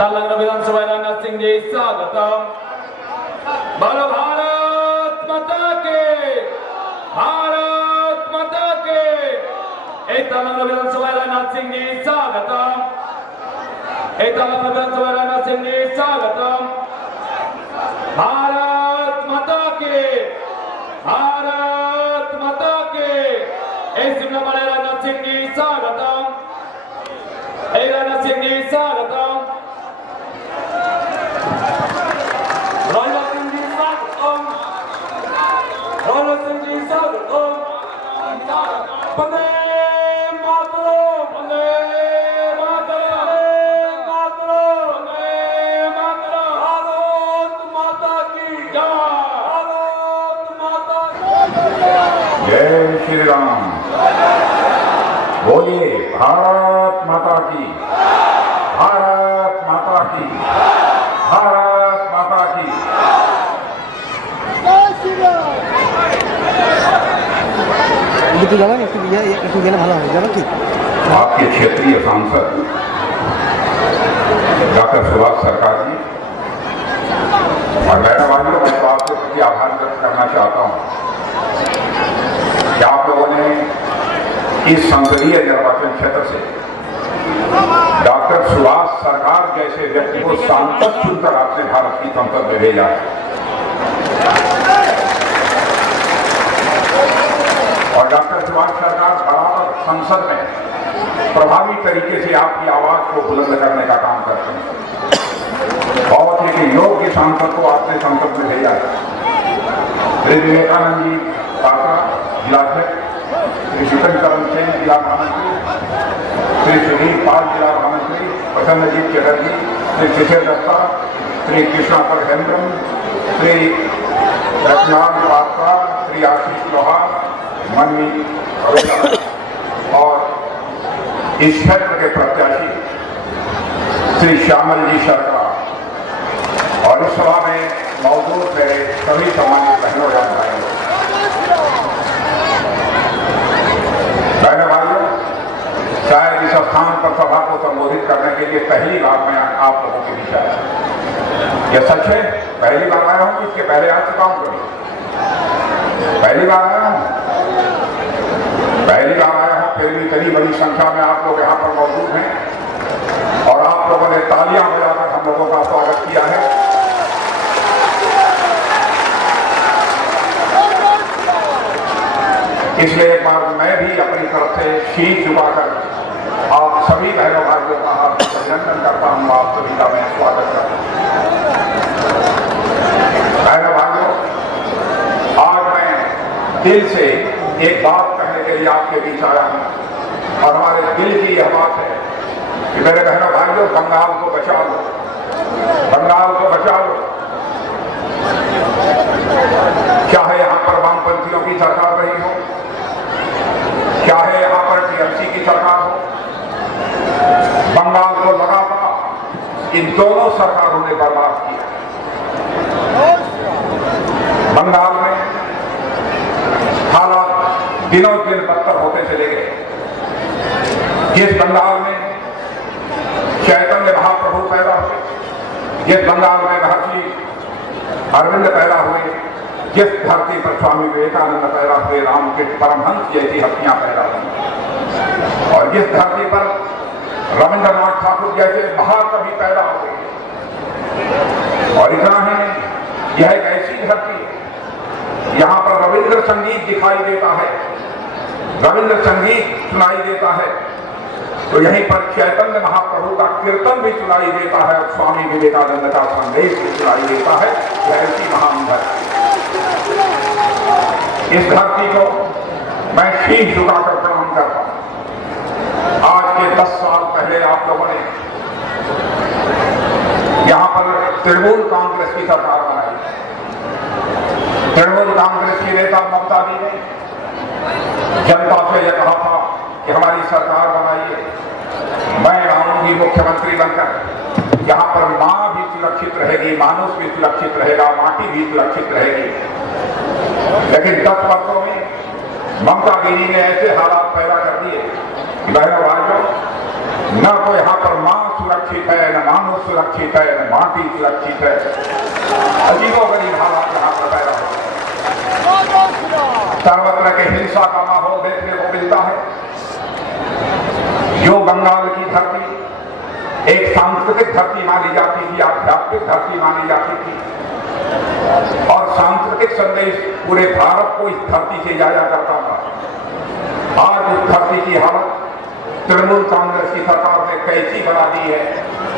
तेलंगाना विधानसभा राजनाथ सिंह जी स्वागतम। बोलो भारत माता के, भारत माता के। तेलंगाना विधानसभा राजनाथ सिंह जी स्वागतम। तेलंगाना विधानसभा राजनाथ सिंह जी स्वागतम। भारत माता के, भारत माता के। शिमला वाले राजनाथ सिंह जी स्वागतम। राजनाथ सिंह जी स्वागतम। राजनाथ सिंह जी स्वागतम। राजनाथ सिंह जी स्वागतम। वंदे मातरम, वंदे मातरम, वंदे मातरम। भारत माता की जय, भारत माता की जय श्री राम। बोलिए भारत माता की, भारत माता की, भारत माता की। आपके क्षेत्रीय सांसद डॉक्टर सुभाष सरकार जी और मेरा भाइयों, मैं तो आपके प्रति आभार व्यक्त करना चाहता हूं कि आप लोगों ने इस संसदीय निर्वाचन क्षेत्र से डॉक्टर सुभाष सरकार जैसे व्यक्ति को सांसद चुनकर आपने भारत की संसद में भेजा है। और डॉक्टर सुभाष सरकार बराबर संसद में प्रभावी तरीके से आपकी आवाज को बुलंद करने का काम करते हैं। बहुत ही योग्य सांसद को आपने संसद में भेजा है। श्री विवेकानंद जी टाटा जिलाध्यक्ष, श्री शिवशंकरन सेन जिला महामंत्री, श्री सुधीर पाल जिला महामंत्री, प्रसन्नजीत चटर्जी, श्री शिशिर दत्ता, श्री कृष्णापर हेम्ब्रम, श्री रत्नाल पात्रा, श्री आशीष लोहार, मनवी अरोड़ा और इस क्षेत्र के प्रत्याशी श्री श्यामल जी सरकार और इस सभा में मौजूद मेरे सभी सम्मानित बहनों एवं भाइयों, भाइयों, शायद इस स्थान पर सभा को संबोधित करने के लिए पहली बार मैं आप लोगों के बीच आया। यह सच है, पहली बार आया हूं, इसके पहले आ चुका हूं कभी? पहली बार आया हूं, पहली बार आया हूं। फिर भी इतनी बड़ी संख्या में आप लोग यहां पर मौजूद हैं और आप लोगों ने तालियां बजाकर हम लोगों का स्वागत किया है। इसलिए एक बार मैं भी अपनी तरफ से शीश झुकाकर आप सभी बहनों भाइयों का अभिनंदन करता हूं, आप सभी का मैं स्वागत करता हूं। बहनों भाइयों, आज मैं दिल से एक बात कहने के लिए आपके बीच आया हूं और हमारे दिल की यह बात है कि मेरे बहनों भाइयों, बंगाल को बचा लो, बंगाल को बचा लो। चाहे यहां पर वामपंथियों की सरकार रही हो, चाहे यहां पर टीएमसी की सरकार हो, बंगाल को लगातार इन दोनों सरकारों ने बर्बाद किया। बंगाल में हालात दिनों दिन बदतर होते चले गए। जिस बंगाल में चैतन्य महाप्रभु पैदा हुए, जिस बंगाल में महर्षि अरविंद पैदा हुए, जिस धरती पर स्वामी विवेकानंद पैदा हुए, रामकृष्ण परमहंस जैसी हस्तियां पैदा हुई और जिस धरती पर रविंद्रनाथ ठाकुर जैसे महाकवि पैदा हुए, और इतना ही यह एक ऐसी धरती है यहां पर रविंद्र संगीत दिखाई देता है, रविंद्र संगीत सुनाई देता है, तो यहीं पर चैतन्य महाप्रभु का कीर्तन भी सुनाई देता है और स्वामी विवेकानंद का संदेश भी सुनाई देता है। यह ऐसी महान धरती, इस धरती को मैं शीश झुकाकर प्रणाम करता हूं। आज के 10 साल पहले आप लोगों ने यहां पर तृणमूल कांग्रेस की सरकार बनाई। तृणमूल कांग्रेस की नेता ममता जी ने जनता से यह कहा था कि हमारी सरकार बनाइए, मैं आऊंगी मुख्यमंत्री बनकर, यहाँ पर मां भी सुरक्षित रहेगी, मानुष भी सुरक्षित रहेगा, माटी भी सुरक्षित रहेगी। लेकिन 10 वर्षों में ममता दीदी ने ऐसे हालात पैदा कर दिए, बहनों भाइयों, न तो यहाँ पर मां सुरक्षित है, न मानुष सुरक्षित है, न माटी सुरक्षित है। अजीबोगरीब हालात यहाँ पर पैदा हो, सर्वत्र के हिंसा का माहौल देखने को मिलता है। जो बंगाल की धरती एक सांस्कृतिक धरती मानी जाती थी, आध्यात्मिक धरती मानी जाती थी और सांस्कृतिक संदेश पूरे भारत को इस धरती से जाया जाता था, आज उस धरती की हालत तृणमूल कांग्रेस की सरकार ने कैसी बना दी है,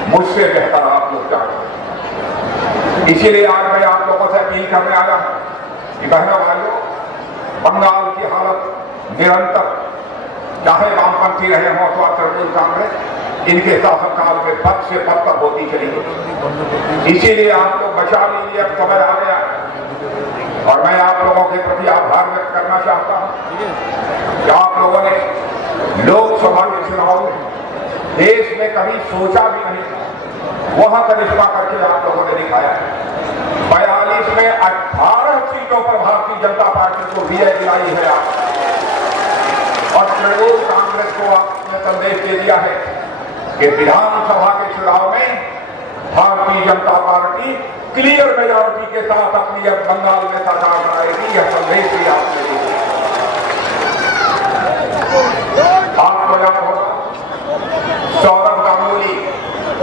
मुझसे बेहतर आप लोग जानते। इसीलिए आज मैं आप लोगों से अपील करने आया हूं कि बहनों भाइयों, बंगाल की हालत निरंतर, चाहे वामपंथी रहे हों अथवा तृणमूल कांग्रेस, इनके शासनकाल में पद से बदतर होती चली गई। इसीलिए आप लोग बचा लीजिए, अब समय आ गया और मैं आप लोगों के प्रति आभार व्यक्त करना चाहता हूं कि आप लोगों ने लोकसभा के चुनाव में देश में कभी सोचा भी नहीं था, वहां करिश्मा करके आप लोगों ने दिखाया। 42 में 18 सीटों पर भारतीय जनता पार्टी को विजय दिलाई है आप, और तृणमूल कांग्रेस को आपने संदेश दे दिया है कि विधानसभा के चुनाव में Bharatiya Janata party clear majority के साथ अपनी अब बंगाल में सरकार बनाएगी। यह संदेश भी आपने दिया। आपको याद होगा सौरभ गांगुली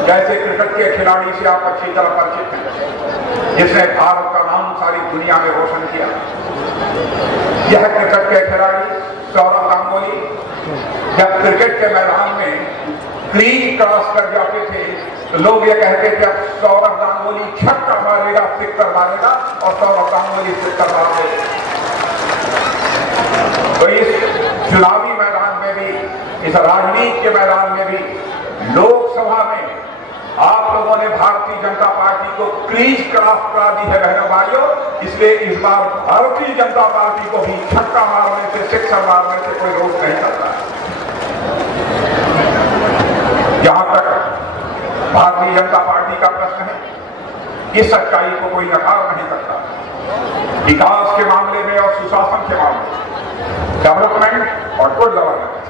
जैसे क्रिकेट के खिलाड़ी से आप अच्छी तरह परिचित हैं, जिसने भारत का नाम सारी दुनिया में रोशन किया। यह क्रिकेट के खिलाड़ी सौरभ गांगुली जब क्रिकेट के मैदान में क्रीज क्रॉस कर जाते थे तो लोग ये कहते थे अब सौरभ गांगुली छक्का मारेगा, सिक्कर मारेगा, और सौरभ गांगुली सिक्कर मारेगा। तो इस चुनावी मैदान में भी, इस राजनीति के मैदान में भी, लोकसभा में आप लोगों ने भारतीय जनता पार्टी को क्रीज क्रॉस करा दी है बहनों भाइयों। इसलिए इस बार भारतीय जनता पार्टी को भी छक्का मारने से, सिक्सर मारने से कोई रोक नहीं सकता। जहां तक भारतीय जनता पार्टी का प्रश्न है, इस सच्चाई को कोई नकार नहीं सकता। विकास के मामले में और सुशासन के मामले में, डेवलपमेंट और good governance,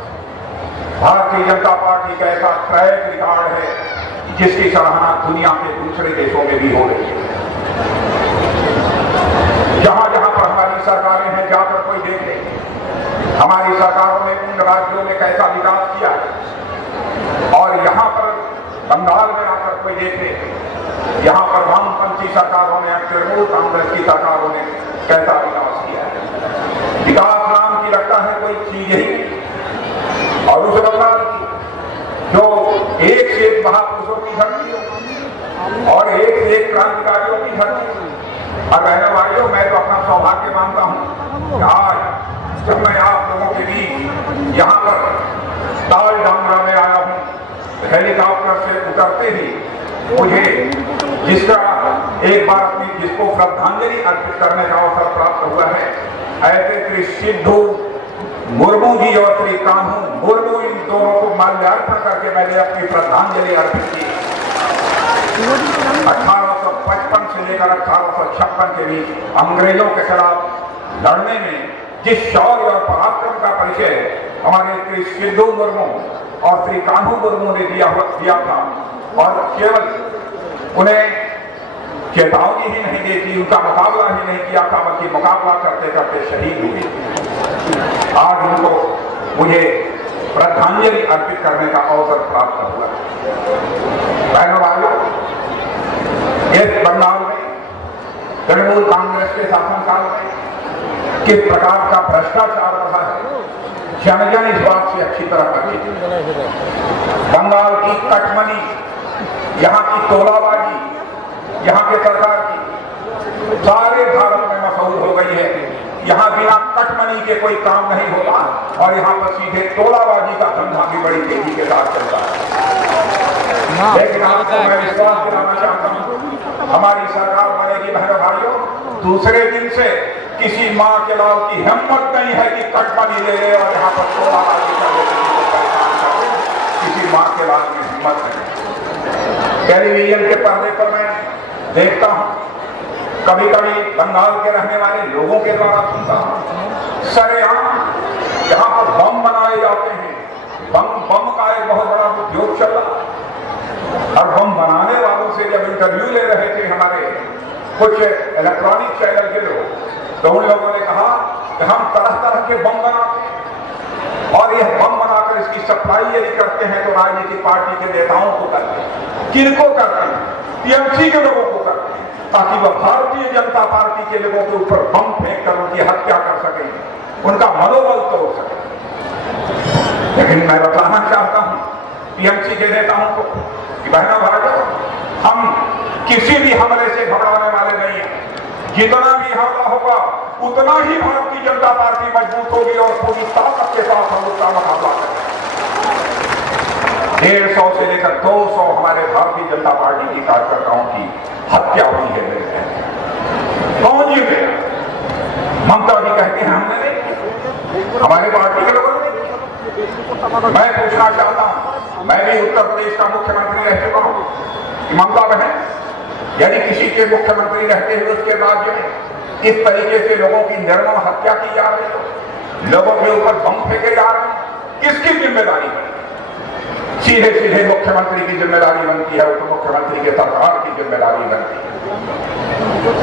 Bharatiya Janata party का ऐसा ट्रैक रिकॉर्ड है जिसकी सराहना दुनिया के दूसरे देशों में भी हो रही है। जहां जहां पर हमारी सरकारें हैं, जाकर कोई देख ले, हमारी सरकारों ने उन राज्यों में कैसा विकास किया है, और यहां पर बंगाल में आकर कोई देख ले, यहां पर वामपंथी सरकारों ने, तृणमूल कांग्रेस की सरकारों ने कैसा विकास किया है। विकास नाम की लगता है कोई चीज ही, और उस बंगाल की जो एक से एक महापुरुषों की धरती और एक से एक क्रांतिकारियों की धरती। और बहनों भाइयों, मैं तो अपना सौभाग्य मानता हूं कि आज जब मैं आप लोगों के बीच यहाँ पर ताल डांगरा में आया हूं, हेलीकॉप्टर से उतरते ही मुझे जिसका एक बार अपनी जिसको श्रद्धांजलि अर्पित करने का अवसर प्राप्त हुआ है, ऐसे श्री सिद्धू मुर्मू जी और श्री कान्हू मुर्मू, इन दोनों को माल्यार्पण करके मैंने अपनी श्रद्धांजलि अर्पित की। 1855 से लेकर 1856 के बीच अंग्रेजों के खिलाफ लड़ने में जिस शौर्य और पराक्रम का परिचय हमारे श्री सिद्धू मुर्मू और श्री कान्हू मुर्मू ने दिया था, और केवल उन्हें चेतावनी ही नहीं दी थी, उनका मुकाबला ही नहीं किया था, बल्कि मुकाबला करते करते शहीद हुए। आज उनको मुझे श्रद्धांजलि अर्पित करने का अवसर प्राप्त हुआ। बहनों भाइयों, इस बंगाल में तृणमूल कांग्रेस के शासनकाल में किस प्रकार का भ्रष्टाचार रहा है, जन जन इस बात से अच्छी तरह परिचित है। बंगाल की कटमनी, यहाँ की तोलाबाजी, यहाँ के सरकार की सारे भारत में मशहूर हो गई है। यहाँ बिना कटमनी के कोई काम नहीं होता, और यहाँ पर सीधे तोलाबाजी का धंधा भी बड़ी तेजी के साथ चलता है। लेकिन आपको मैं विश्वास दिलाना चाहता हूँ, हमारी सरकार बनेगी बहनों भाइयों, दूसरे दिन से किसी माँ के लाल की हिम्मत नहीं है कि कटमनी ले ले और यहाँ पर तोलाबाजी कर ले, किसी माँ के लाल की हिम्मत नहीं। टेलीविजन के पर्दे पर मैं देखता हूं, कभी कभी बंगाल के रहने वाले लोगों के द्वारा सुनता हूं, सरेआम यहाँ पर बम बनाए जाते हैं। बम का एक बहुत बड़ा उद्योग चल रहा, और बम बनाने कुछ इलेक्ट्रॉनिक चैनल के लोग, तो उन लोगों ने कहा कि हम तरह तरह के बम बनाते हैं और यह बम बनाकर इसकी सप्लाई यदि करते हैं तो राजनीतिक पार्टी के नेताओं को करते हैं। किनको करते हैं? टीएमसी के लोगों को करते हैं, ताकि वह भारतीय जनता पार्टी के लोगों के ऊपर बम फेंक कर उनकी हत्या कर सके, उनका मनोबल तोड़ सके। लेकिन मैं बताना चाहता हूं टीएमसी के नेताओं को कि बहनों भाइयों, हम किसी भी हमले से घबराने वाले नहीं हैं। जितना भी हमला होगा उतना ही भारतीय जनता पार्टी मजबूत होगी और पूरी ताकत के साथ हम उसका मुकाबला करेंगे। 150 से लेकर 200 हमारे भारतीय जनता पार्टी की कार्यकर्ताओं की हत्या हुई है। कौन जी गया? ममता जी कहते हैं हमने नहीं, हमारे पार्टी के लोगों ने नहीं। मैं पूछना चाहता हूं, मैं भी उत्तर प्रदेश का मुख्यमंत्री रह चुका हूं कि ममता बहन, यदि किसी के मुख्यमंत्री रहते हुए उसके राज्य में इस तरीके से लोगों की निर्मम हत्या की जा रही है, लोगों के ऊपर बम फेंके जा रहे हैं, किसकी जिम्मेदारी है? सीधे सीधे मुख्यमंत्री की जिम्मेदारी बनती है, उप मुख्यमंत्री के सरकार की जिम्मेदारी बनती है।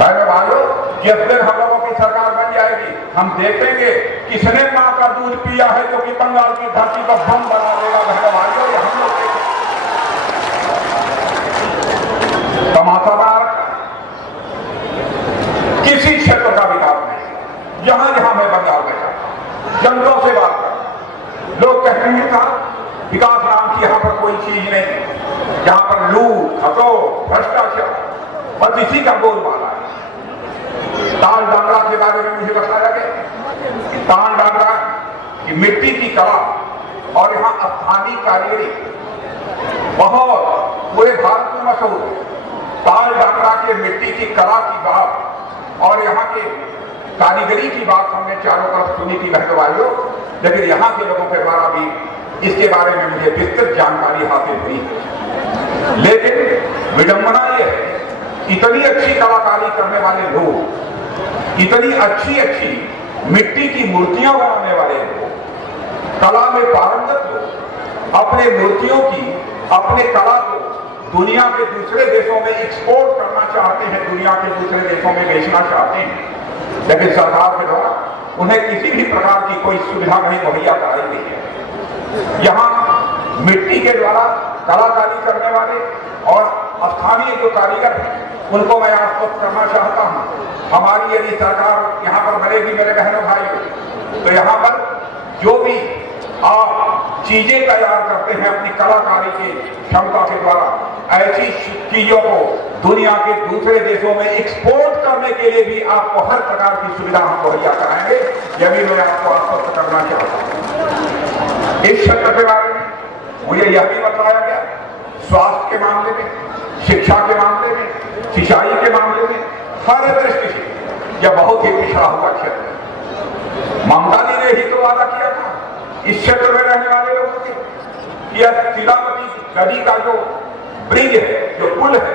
अरे भाइयों, जिस दिन हम लोगों की सरकार बन जाएगी, हम देखेंगे किसने मां का दूध पिया है जो कि बंगाल की धरती पर बम बना लेगा। बहनों भाइयों, ये हम लोग तमाशा बना रखा, किसी क्षेत्र का विकास नहीं। जहां जहां मैं बंगाल में जाता, जनता से बात कर, लोग कहते हैं साहब विकास नाम की यहां पर कोई चीज नहीं, यहां पर लूट खसोट भ्रष्टाचार बस इसी का बोलबाला है। ताल डांगरा के बारे में मुझे बताया गया, ताल डांगरा की मिट्टी की कला और यहां स्थानीय कारीगरी बहुत पूरे भारत में मशहूर है। ताल डांगरा के मिट्टी की कला की बात और यहाँ के कारीगरी की बात हमने चारों तरफ सुनी थी बहनों भाइयों, लेकिन यहाँ के लोगों के द्वारा भी इसके बारे में मुझे विस्तृत जानकारी हासिल हुई। लेकिन विडंबना यह है, इतनी अच्छी कलाकारी करने वाले लोग, इतनी अच्छी अच्छी मिट्टी की मूर्तियां बनाने वाले लोग, कला में पारंगत लोग अपने मूर्तियों की, अपने कला को दुनिया के दूसरे देशों में एक्सपोर्ट करना चाहते हैं, दुनिया के दूसरे देशों में बेचना चाहते हैं, लेकिन सरकार के द्वारा उन्हें किसी भी प्रकार की कोई सुविधा नहीं मुहैया कराई गई है। यहाँ मिट्टी के द्वारा कलाकारी करने वाले और स्थानीय जो कारीगर हैं, उनको मैं आश्वस्त करना चाहता हूँ, हमारी यदि सरकार यहाँ पर बनेगी मेरे बहनों भाई, तो यहाँ पर जो भी आप चीजें तैयार करते हैं अपनी कलाकारी की क्षमता के द्वारा, ऐसी चीजों को दुनिया के दूसरे देशों में एक्सपोर्ट करने के लिए भी आपको हर प्रकार की सुविधा हम मुहैया कराएंगे। यह भी मैं आपको आश्वस्त करना चाहता हूँ। इस क्षेत्र के बारे में मुझे यह भी बताया गया, स्वास्थ्य के मामले में, शिक्षा के मामले में, सिंचाई के मामले में, हर दृष्टि से यह बहुत ही पिछड़ा हुआ क्षेत्र है। ममता जी ने ही तो वादा किया था इस क्षेत्र में रहने वाले लोगों के, यह शिलावती नदी का जो ब्रिज है, जो पुल है,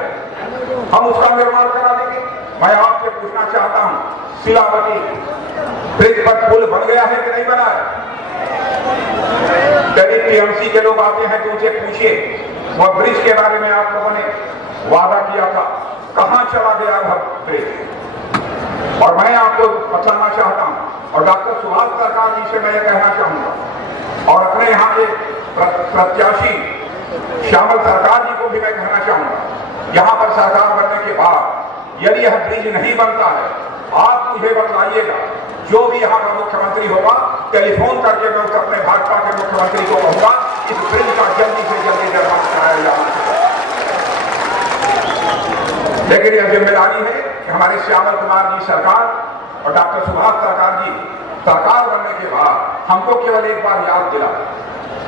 हम उसका निर्माण करा देंगे। मैं आपसे पूछना चाहता हूं, शिलावती ब्रिज पर पुल बन गया है कि नहीं बना है? यदि टीएमसी के लोग आते हैं तो उनसे पूछिए, वह ब्रिज के बारे में आप लोगों ने वादा किया था, कहां चला गया वह ब्रिज? और मैं आपको बताना चाहता हूं, और डॉक्टर सुभाष सरकार जी से मैं यह कहना चाहूंगा, और अपने यहाँ के प्रत्याशी श्यामल सरकार जी को भी मैं कहना चाहूंगा, यहाँ पर सरकार बनने के बाद यदि यह ब्रिज नहीं बनता है, आप मुझे बताइएगा, जो भी यहाँ का मुख्यमंत्री होगा, टेलीफोन करके मैं उसे अपने भाजपा के मुख्यमंत्री को कहूंगा इस ब्रिज का जल्दी से जल्दी निर्माण कराया जाना चाहिए। लेकिन यह जिम्मेदारी है कि हमारे श्यामल कुमार जी सरकार और डॉक्टर सुभाष सरकार जी सरकार बनने के बाद हमको केवल एक बार याद दिला,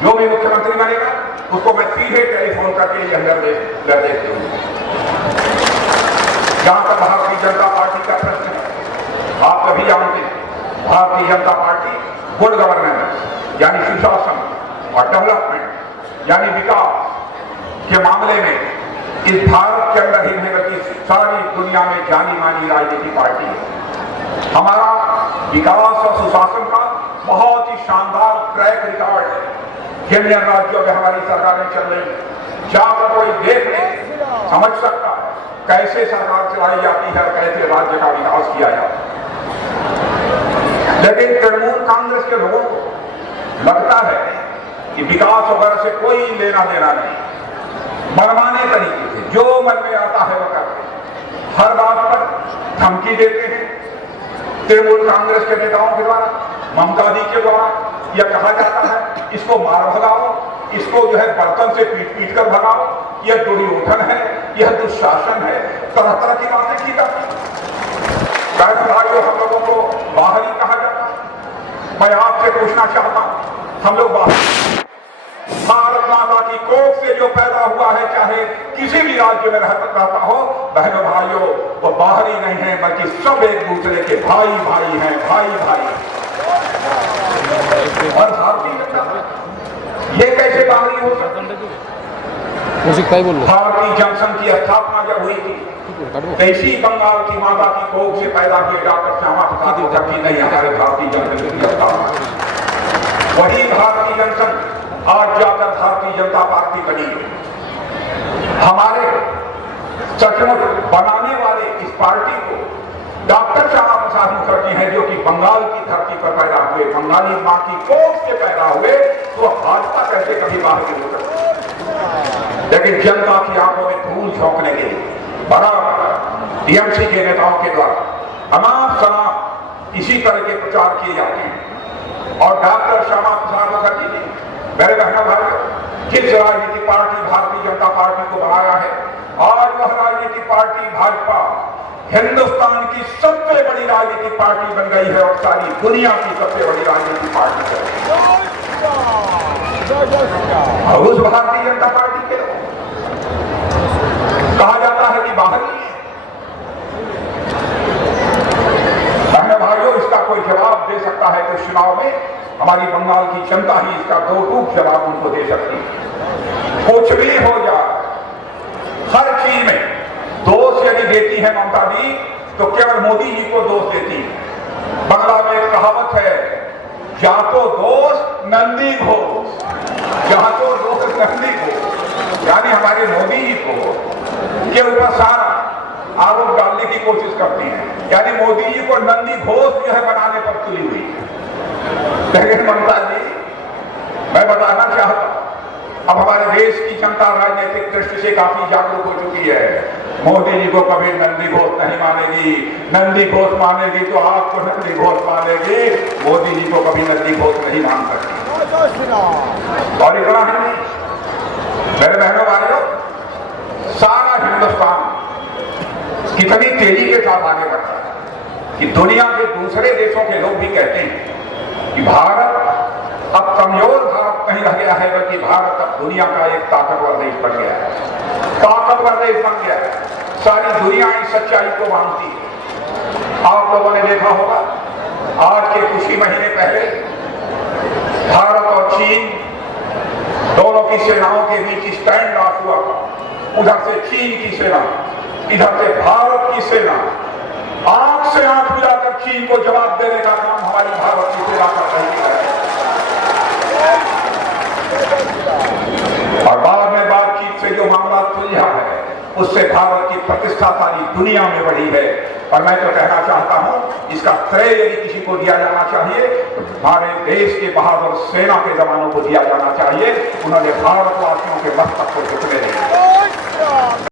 जो भी मुख्यमंत्री बनेगा उसको मैं सीधे टेलीफोन करके यह निर्देश दूंगा। जहां तक भारतीय जनता पार्टी का प्रश्न है, आप सभी जानते हैं Bharatiya Janata party good governance यानी सुशासन और डेवलपमेंट यानी विकास के मामले में इस भारत के अंदर ही नहीं बल्कि सारी दुनिया में जानी मानी राजनीतिक पार्टी है। हमारा विकास और सुशासन का बहुत ही शानदार ट्रैक रिकॉर्ड है। जिन राज्यों में हमारी सरकारें चल रही, जहां पर कोई देख ले समझ सकता है कैसे सरकार चलाई जाती है, कैसे राज्य का विकास किया जाता है। लेकिन तृणमूल कांग्रेस के लोगों को लगता है कि विकास वगैरह से कोई लेना देना नहीं, मनमाने तरीके से जो मन में आता है वह करते हैं, हर बात पर धमकी देते हैं। तृणमूल कांग्रेस के नेताओं के द्वारा, ममता दी के द्वारा यह कहा जाता है इसको मार भगाओ, इसको जो है बर्तन से पीट पीट कर भगाओ, यह दुर्योधन है, यह दुशासन है, तरह तरह की बातें की जाती हैं। भाइयों, हम लोगों को बाहरी कहा जाता है। मैं आपसे पूछना चाहता हूं, हम लोग भारत माता की कोख से जो पैदा हुआ है, चाहे किसी भी राज्य में रहता हो, बहनों भाइयों, वो बाहरी नहीं है, बल्कि सब एक दूसरे के भाई भाई हैं, भाई भाई। और भारतीय जनता ये कैसे बाहरी हो सकती? भारतीय जनसंघ की स्थापना जब हुई थी, इसी बंगाल की माता की कोख से पैदा किए डॉक्टर श्यामा प्रसाद मुखर्जी नहीं हमारे भारतीय जनसंघ की स्थापना। वही भारतीय जनसंघ आज जाकर भारतीय जनता पार्टी बनी है। हमारे सचमुच बनाने वाले इस पार्टी को डॉक्टर श्यामा प्रसाद मुखर्जी हैं, जो कि बंगाल की धरती पर पैदा हुए, बंगाली मां की कोख से पैदा हुए, तो भाजपा कैसे कभी बाहर हो सकती? लेकिन जनता की आंखों में धूल झोंकने के लिए बराबर टीएमसी के नेताओं के द्वारा अनाप शनाप इसी तरह के प्रचार किए जाते हैं। और डॉक्टर श्यामा प्रसाद मुखर्जी ने, मेरे बहनों भाइयों, जिस राजनीतिक पार्टी भारतीय जनता पार्टी को बनाया है, आज वह राजनीतिक पार्टी भाजपा हिंदुस्तान की सबसे बड़ी राजनीतिक पार्टी बन गई है और सारी दुनिया की सबसे बड़ी राजनीतिक पार्टी है। और उस भारतीय जनता पार्टी के लोग कहा जाता है कि बाहर नहीं है। बहनों भाइयों, इसका कोई जवाब दे सकता है तो चुनाव में हमारी बंगाल की जनता ही इसका दो टूक जवाब उनको दे सकती है। कुछ भी हो जाए, हर चीज में दोष यदि देती है ममता दी, तो केवल मोदी जी को दोष देती है। बंगला में एक कहावत है, या तो दोष नंदी घोष, या तो दोष नंदी घोष, यानी हमारे मोदी जी को के ऊपर सारा आरोप डालने की कोशिश करती है, यानी मोदी जी को नंदी घोष जो है बनाने पर तुली हुई है। लेकिन ममता जी, मैं बताना चाहता हूं, अब हमारे देश की जनता राजनीतिक दृष्टि से काफी जागरूक हो चुकी है। मोदी जी को कभी नंदी घोष नहीं मानेगी, नंदी घोष मानेगी तो आपको नंदी घोष मानेगी, मोदी जी को कभी नंदी घोष नहीं मान सकती। और इतना ही नहीं, मेरे बहनों भाइयों, सारा हिंदुस्तान कितनी तेजी के साथ आगे बढ़ता है कि दुनिया के दूसरे देशों के लोग भी कहते हैं कि भारत अब कमजोर भारत नहीं रह गया है, बल्कि भारत अब दुनिया का एक ताकतवर देश बन गया है, ताकतवर देश बन गया है। सारी दुनिया इस सच्चाई को मानती है। आप लोगों ने देखा होगा, आज के कुछ ही महीने पहले भारत और चीन दोनों की सेनाओं के बीच स्टैंड ऑफ हुआ। उधर से चीन की सेना, इधर से भारत की सेना, आंख से आंख मिलाकर चीन को जवाब देने का काम हमारी भारत की सेना कर रही है। और बाद में बातचीत से जो मामला सुलझा है, उससे भारत की प्रतिष्ठा सारी दुनिया में बढ़ी है। और मैं तो कहना चाहता हूं, इसका श्रेय यदि किसी को दिया जाना चाहिए तो हमारे देश के बहादुर सेना के जवानों को दिया जाना चाहिए। उन्होंने भारतवासियों के मस्तक को झुकने दिया।